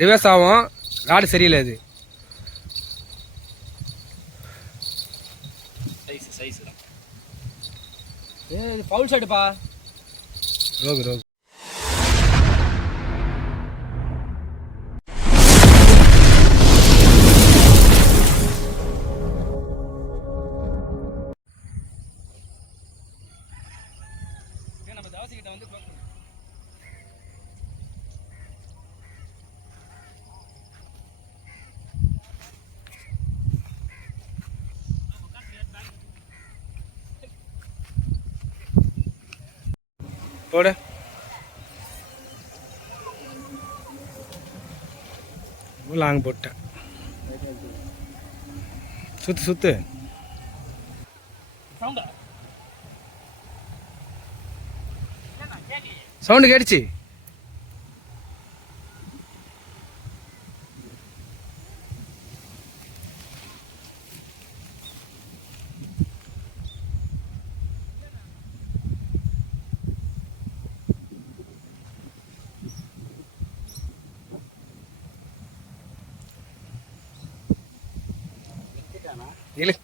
Reverse ஆகும். Rod சரியில்லை அது. சைஸ் தான். இது பவுல் ஷாட்டுப்பா. ரோகு நம்ம தவசிக்கிட்ட வந்து போடு. லாங் போட்டேன். சுத்து சவுண்டு கேட்டுச்சு. இல்லை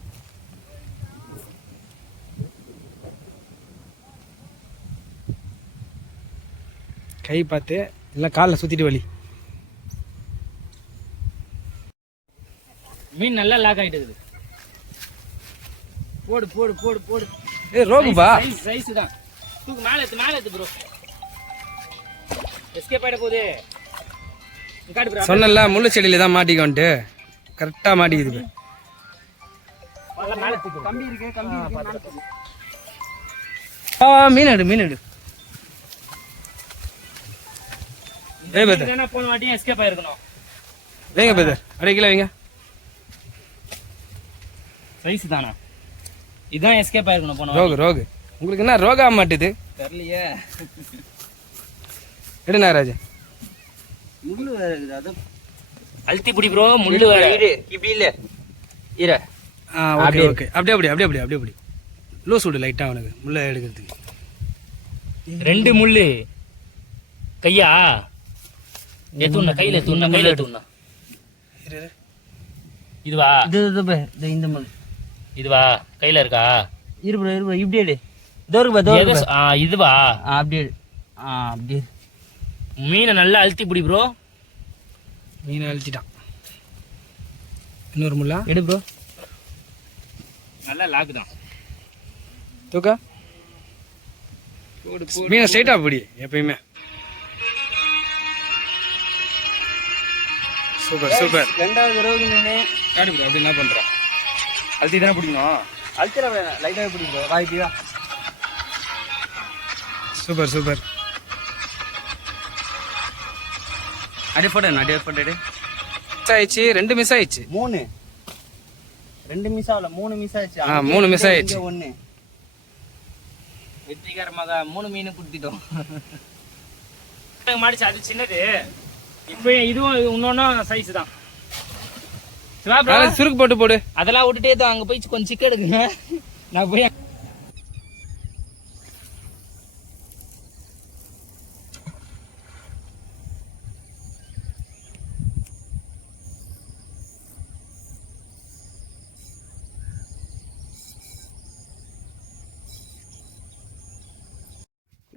கை பார்த்து இல்லை காலில் சுற்றிட்டு வலி. மீன் நல்லா லாக் ஆகிட்டு இருக்குது. போடு போடு போடு போடு. ஏ ரோகுபா. சைஸ் தான். தூக்கு மேலே ஏற்று ப்ரோ. எஸ்கேப் ஆகிட போகுது. சொன்னல முள்ளு செடியில தான் மாட்டிக்கோன்ட்டு கரெக்டாக மாட்டிக்குது. கம்பி இருக்கு. மீன் எடு. போன வாட்டியும் எஸ்கேப் ஆயிருக்கணும். வைங்க பிரதர், அப்படியே கீழே வைங்க. சைஸ் தானா? இதுதான் எஸ்கேப் ஆயிருக்கணும் போன ரோகு. உங்களுக்கு என்ன ரோகா மாட்டுது தெரியலையே. எடு நாகராஜ். முள்ளு வேற இருக்குது. அது அழுத்தி பிடி ப்ரோ. முள்ளு வேற இப்படி இல்ல. இர ஓகே. அப்படியே லூஸ் விடு லைட்டா அவனுக்கு முள்ள எடுக்கிறதுக்கு. 2 முள்ளு கையா ஏத்துன கையில ஏத்துன கையில ஏத்துன. இதுவா? இது இந்த முள்ளு இதுவா? கையில இருக்கா? இரு இப்படி எடு. இதுவா? அப்படியே மீனை நல்லா அழுத்தி பிடி ப்ரோ. மீனை அழுத்திட்டான். இன்னொரு முள்ளா எடு ப்ரோ. நல்லா லாக்கு தான். தூக்கா மீனை ஸ்ட்ரைட்டா பிடி எப்பயுமே. சூப்பர். ரெண்டாவது ரோகு மீன் காடி ப்ரோ. அப்படி என்ன பண்ற? அழுத்தி தானே பிடிக்கணும். அழுத்திர வேணாம், லைட்டாக பிடிக்கும். வாய்ப்பியா? சூப்பர். அடி போட்டு மிஸ் ஆயிடுச்சு. 2 மிஸ் ஆயிடுச்சு. 2 மிஸ் ஆகல, 3 மிஸ் ஆயிடுச்சு. 3 மிஸ் ஆயிடுச்சு. 1 வெற்றிகரமாக 3 மீன் கொடுத்துட்டோம். மாடிச்சு. அது சின்னது. இப்போ இதுவும் இன்னொன்னும் சைஸ் தான். சுருக்கு போடு. அதெல்லாம் விட்டுட்டே தான் அங்க போய் கொஞ்சம் சிக்க எடுக்குங்க. நான் போய்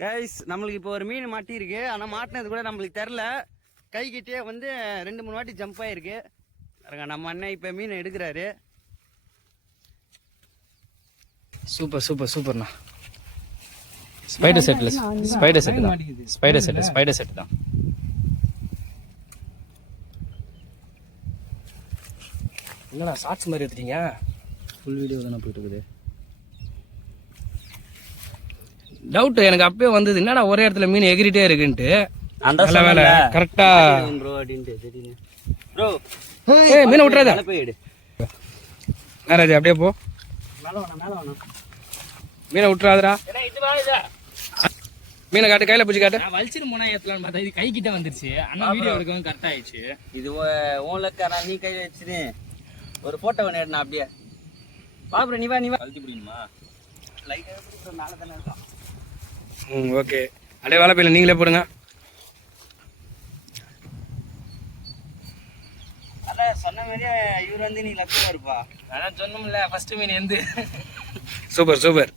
கைஸ், நம்மளுக்கு இப்போ ஒரு மீன் மாட்டியிருக்கு. ஆனால் மாட்டினது கூட நம்மளுக்கு தெரில. கைக்கிட்டே வந்து 2-3 வாட்டி ஜம்ப் ஆகிருக்கு. நம்ம அண்ணன் இப்போ மீன் எடுக்கிறாரு. சூப்பர்ண்ணா. ஸ்பைடர் செட் தான். என்னடா ஷார்ட்ஸ் மாதிரி எடுத்துட்டீங்க? ஃபுல் வீடியோ தானே போயிட்டு இருக்குது. டவுட் எனக்கு அப்பவே வந்தது, என்னடா ஒரே இடத்துல மீன் எகிரிட்டே இருக்குன்ட்டு. நல்ல வேலை கரெக்டா ப்ரோ அப்படின்ட்டு ப்ரோ. மீனை விட்டுறாத. நாராஜ் அப்படியே போ. மீனை விட்டுறாதடா. மீனை காட்டு, கையில பிடிச்சி காட்டு. வலிச்சிட்டு போனா ஏத்தலாம்னு பார்த்தா இது கை கிட்ட வந்துருச்சு. அண்ணா வீடியோ எடுக்கவும் கரெக்ட் ஆயிடுச்சு. இது ஓன்லக்காரா நீ கையில வச்சுட்டு ஒரு போட்டோ ஒன்று எடுனா அப்படியே. பாப்புற நீ வா அழுத்தி பிடிக்கணுமா? லைட்டாக பிடிக்கிற நாளை தானே இருக்கான். ஓகே. அப்படியே வேலை போயில நீங்களே போடுங்க. சொன்ன மாதிரியே இவர் வந்து நீ லட்சம் இருப்பா. அதான் சொன்னோம்ல ஃபர்ஸ்ட் மீன் எந்த. Super super.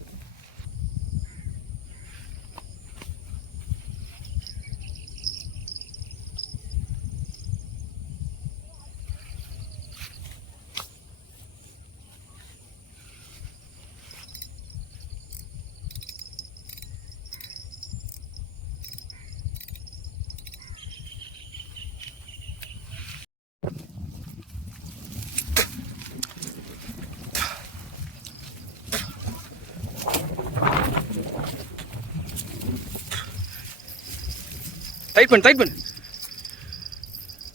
டைட் பண்ணு டைட் பண்ணு.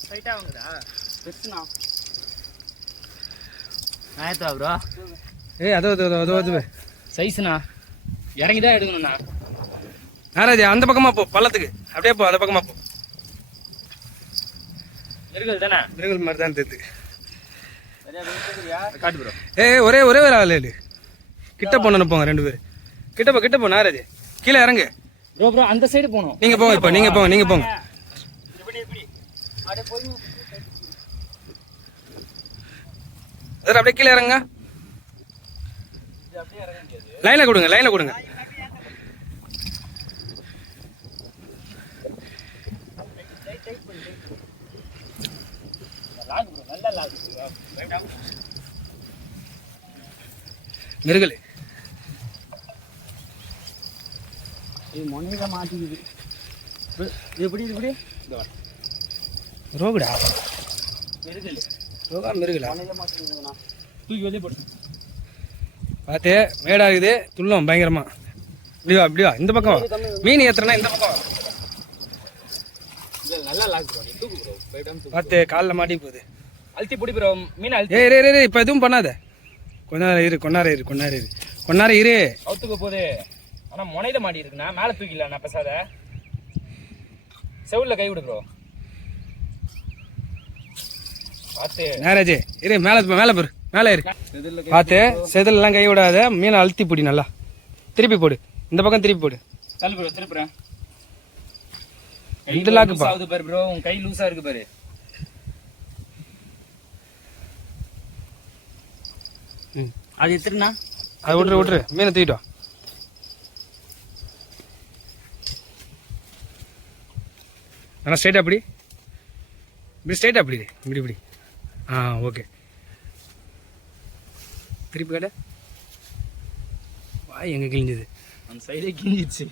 டைட்டா வாங்குதா? பெருசுனா. ஆயத்தா ப்ரோ. ஏய் அதோ சைஸ்னா. இறங்கி தான் எடுக்கணும்ண்ணா. நாராஜ் அந்த பக்கமா போ, பள்ளத்துக்கு அப்படியே போ, அந்த பக்கமா போ. மிருகல் தானே? மிருகல் மாதிரி தான் தெரியுது. காட்டு ப்ரோ. ஏய் ஒரே ஒரு ஆள் கிட்ட போன போங்க 2 பேர். கிட்ட போ நாராஜ். கீழே இறங்கு ப்ரோ அந்த சைடு போணும். நீங்க போங்க, இப்போ நீங்க போங்க. அப்படியே கீழே இறங்க. லைன்ல கொடுங்க. மிருகல் மொனையில மாட்டிக்குது. இது எப்படி ரோகுடா. மிருகல் மிருகலா மொனையில மாட்டிக்குதுண்ணா. தூக்கி வெளியே போட்டு பார்த்து மேடா இருக்குது, துள்ளும் பயங்கரமா. இப்படி வா இந்த பக்கம். மீன் ஏத்துறனா இந்த பக்கம் நல்லா லாக் ப்ரோ. நீ தூக்கு ப்ரோ. போய்டாம பார்த்து காலில் மாட்டி போகுது. அழுத்தி பிடி ப்ரோ. மீன் அழுத்தி. ஏய் இப்போ எதுவும் பண்ணாத. கொஞ்ச நேரம் இரு. அவுத்துக்க போகுது. ஆனா முனையில மாட்டி இருக்குண்ணா. மேலே தூக்கிடலாம். நான் பேசாத செவுல்ல கை விடு ப்ரோ. பார்த்து நேராஜே இரு. மேலே இரு. பார்த்து செதிலெல்லாம் கை விடாத. மீனை அழுத்தி பிடி நல்லா. திருப்பி போடு, இந்த பக்கம் திருப்பி போடு. தள்ளு ப்ரோ. திருப்புறேன். இந்த லாக்குப்பா ஆகுது பாரு ப்ரோ. உன் கை லூஸா இருக்கு பாரு. அது எத்துனா அதை விட்டுரு. மீனை தூக்கிட்டு வா. நல்லா ஸ்ட்ரைட்டாக இப்படி. ஓகே. திருப்பி கடை வாய் எங்கே கிழிஞ்சது? அந்த சைடே கிழிஞ்சிச்சு.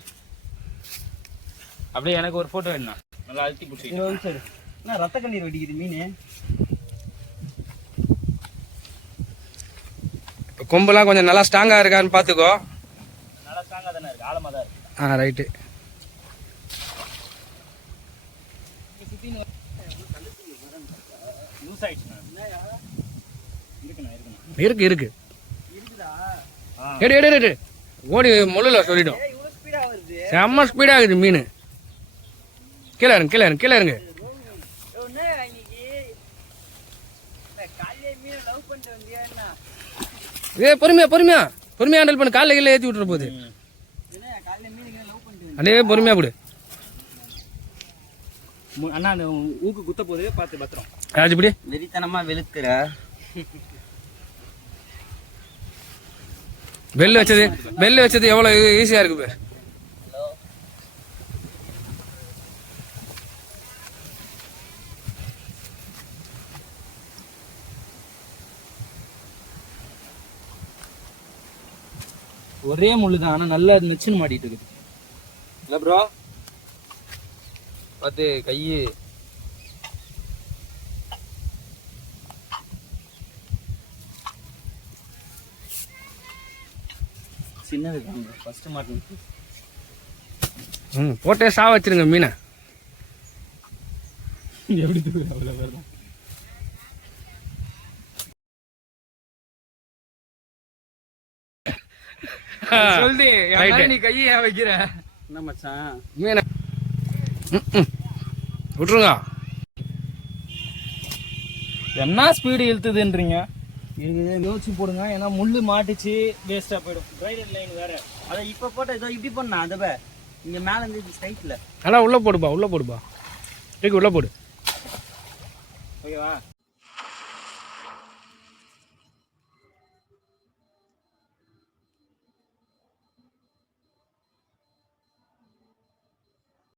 அப்படியே எனக்கு ஒரு ஃபோட்டோ வேணும். நல்லா அழுத்தி பிடிச்சி. என்ன ரத்த கண்ணீர் வெடிக்குது மீன். இப்போ கொம்பெல்லாம் கொஞ்சம் நல்லா ஸ்ட்ராங்காக இருக்கான்னு பார்த்துக்கோ. நல்லா ஸ்ட்ராங்காக தானே இருக்கு. ஆழமாக தான் இருக்கு. ரைட்டு. இருக்கு எடு. ஓடி முள்ள சொல்லிட்டோம். செம்ம ஸ்பீடா இருக்குது மீன். கீழே இருங்க. பொறுமையா ஹேண்டில் பண்ணு. காலைல கீழே ஏற்றி விட்டுற போகுது. அப்படியே பொறுமையா போடு. அண்ணா அந்த ஊக்கு குத்த போது பார்த்து பத்திரம். ராஜபடி வெறித்தனமா வெளுக்கிற. பெல் வச்சது எவ்வளவு ஈஸியா இருக்கு பேர். ஒரே முள்ளுதான். ஆனா நல்லா நச்சுன்னு மாட்டிட்டு இருக்குது. இல்ல ப்ரோ பார்த்து கையு. சின்னது ஃபர்ஸ்ட் மாட்டேன். போட்டே சா வச்சிருங்க மீனை. எப்படி தூக்குது அவ்வளோ பேர் தான். சொல்லி நீ கையை ஏன் வைக்கிற? என்ன மச்சான் மீனை விட்டுருங்க. என்ன ஸ்பீடு இழுத்துதுன்றீங்க? யோசிச்சு போடுங்க. ஏன்னா முள்ளு மாட்டுச்சு வேஸ்டா போயிடும். ரைடர் லைன் வேற. அதை இப்ப போட்ட இதோ இப்படி பண்ணா அதை இங்க மேல இருந்து ஸ்ட்ரைட்ல. ஆனா உள்ள போடுப்பா. உள்ள போடு. ஓகேவா?